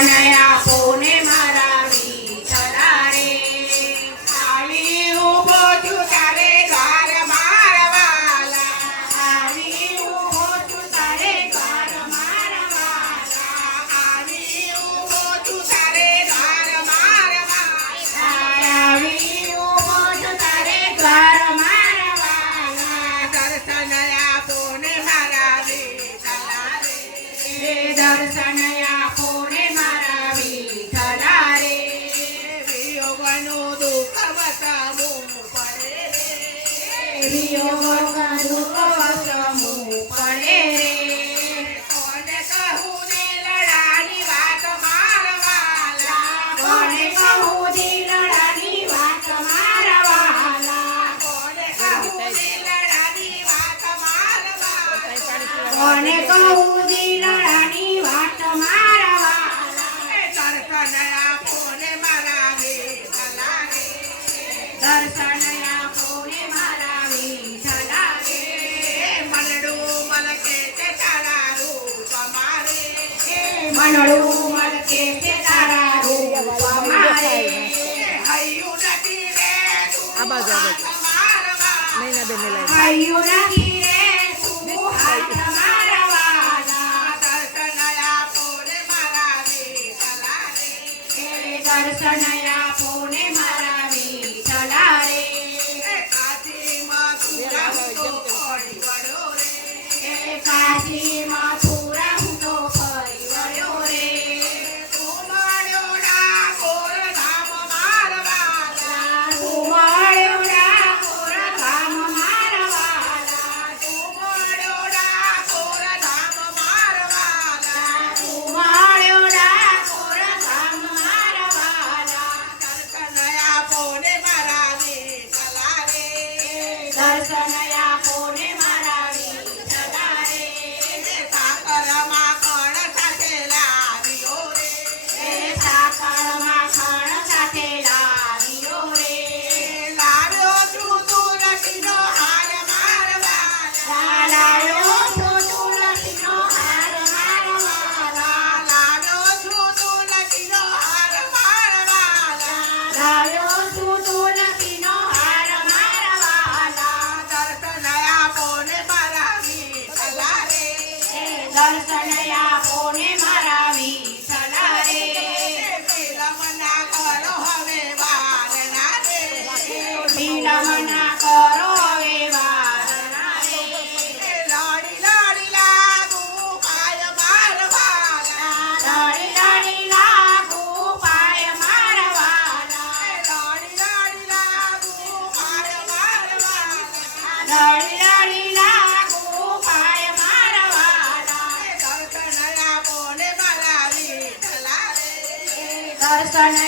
દર્શન આપો ને મારા વિઠ્ઠલા રે આવી ઊભો છું તારે દ્વાર મારવાલા આવી ઊભો છું તારે દ્વાર મારવાલા આવી ઊભો છું તારે દ્વાર મારવાલા આવી ઊભો છું તારે દ્વાર મારવાલા દર્શન આપો ને મારા વિઠ્ઠલા રે દર્શન આપો ને મારા વિઠ્ઠલા રે વિયોગનું દુઃખ વસાવું પડે રે વિયોગનું દુઃખ વસવું પડે રે કોને કહું ને લડાની વાત મારવાલા કોને કહું દિલડાની વાત મારવાલા કોને કહું ને લડાની વાત મારવાલા કોને કહું દિલડાની વાત મારવાલા દર્શન આપો ને મારા વિઠ્ઠલા રે દર્શન આપો ને મારા વિઠ્ઠલા રે મનડું મલકે તે તારા રૂપ મારે મનડું મલકે તે તારા રૂપ મારે હૈયું નથી રે તું આ બાજુ, આ બાજુ. મારવા નૈના બેનને લઈને આયુ નથી રે તું હાથ મારવાલા દર્શન આપો ને મારા વિઠ્ઠલા રે દર્શન આપો ને મારા વિઠ્ઠલા રે કાશીમાં તું તો પડી વળ્યો રે કાશીમાં પૂરા હું તો ફરી વળ્યો રે તું મળ્યો ડાકોર ધામ મારવાલા તું મળ્યો ડાકોર ધામ મારવાલા તું મળ્યો ડાકોર ધામ મારવાલા તું મળ્યો ડાકોર ધામ મારવાલા દર્શન આપો ને મારા વિઠ્ઠલા રે દર્શન આપો ને મારા વિઠ્ઠલા રે સાકરમાં કણ સાથે લાવ્યો રે સાકળમાં ખણ સાથે લાવ્યો રે લાવ્યો છું તુલસીનો હાર મારવાલા લાવ્યો છું તુલસીનો હાર મારવાલા લાવ્યો છું તુલસીનો હાર મારવાલા લાવ્યો છું તુલસીનો હાર મારવાલા દર્શન આપો ને મારા વિઠ્ઠલા રે દર્શન આપો ને મારા વિઠ્ઠલા રે વિલમના કરો હવે વારના રે વિલમના કરો હવે વારના રે લાડી લાડી લાગુ પાય મારવાલા લડી લડી લાગુ પાય મારવાલા લાડી લાડી લાગુ પાય મારવાલા લડી લડી લાગુ પાય મારવાલા દર્શન આપો ને મારા વિઠ્ઠલા રે દર્શન